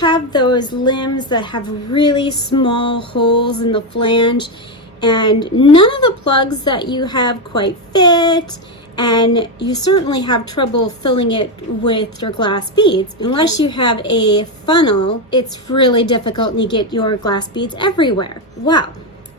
have those limbs that have really small holes in the flange, and none of the plugs that you have quite fit, and you certainly have trouble filling it with your glass beads. Unless you have a funnel, it's really difficult and you get your glass beads everywhere. Well,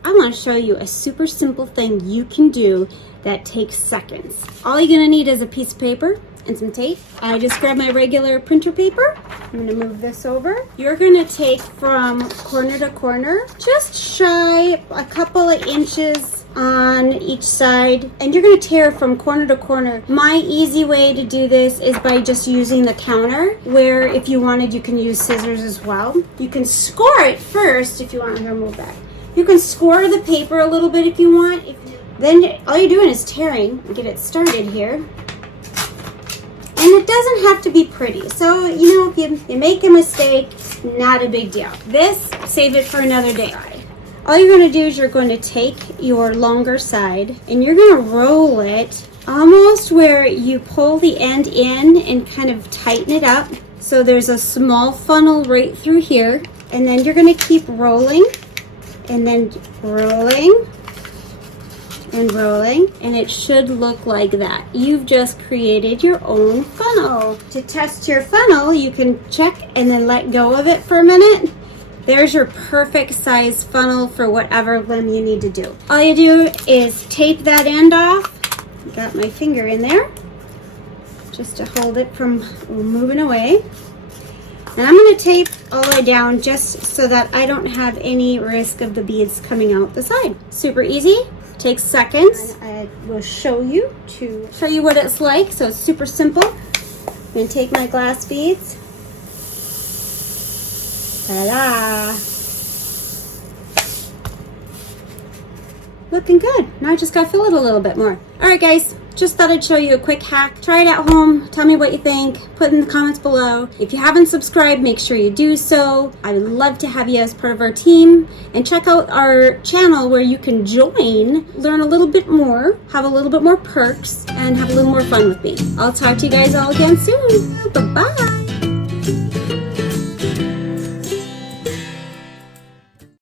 I want to show you a super simple thing you can do that takes seconds. All you're gonna need is a piece of paper and some tape. I just grabbed my regular printer paper. I'm gonna move this over. You're gonna take from corner to corner, just shy a couple of inches on each side, and you're gonna tear from corner to corner. My easy way to do this is by just using the counter, where if you wanted, you can use scissors as well. You can score it first if you want. I'm gonna move back. You can score the paper a little bit if you want. Then all you're doing is tearing. Get it started here. And it doesn't have to be pretty. So, you know, if you make a mistake, not a big deal. This, save it for another day. All you're going to do is you're going to take your longer side and you're going to roll it almost where you pull the end in and kind of tighten it up. So there's a small funnel right through here. And then you're going to keep rolling and then rolling and rolling, and it should look like that. You've just created your own funnel. To test your funnel, you can check and then let go of it for a minute. There's your perfect size funnel for whatever limb you need to do. All you do is tape that end off. Got my finger in there just to hold it from moving away. And I'm going to tape all the way down just so that I don't have any risk of the beads coming out the side. Super easy. Takes seconds. I will show you what it's like. So it's super simple. I'm going to take my glass beads. Ta-da! Looking good. Now I just got to fill it a little bit more. All right, guys. Just thought I'd show you a quick hack. Try it at home. Tell me what you think. Put in the comments below. If you haven't subscribed, make sure you do so. I would love to have you as part of our team. And check out our channel where you can join, learn a little bit more, have a little bit more perks, and have a little more fun with me. I'll talk to you guys all again soon. Bye-bye.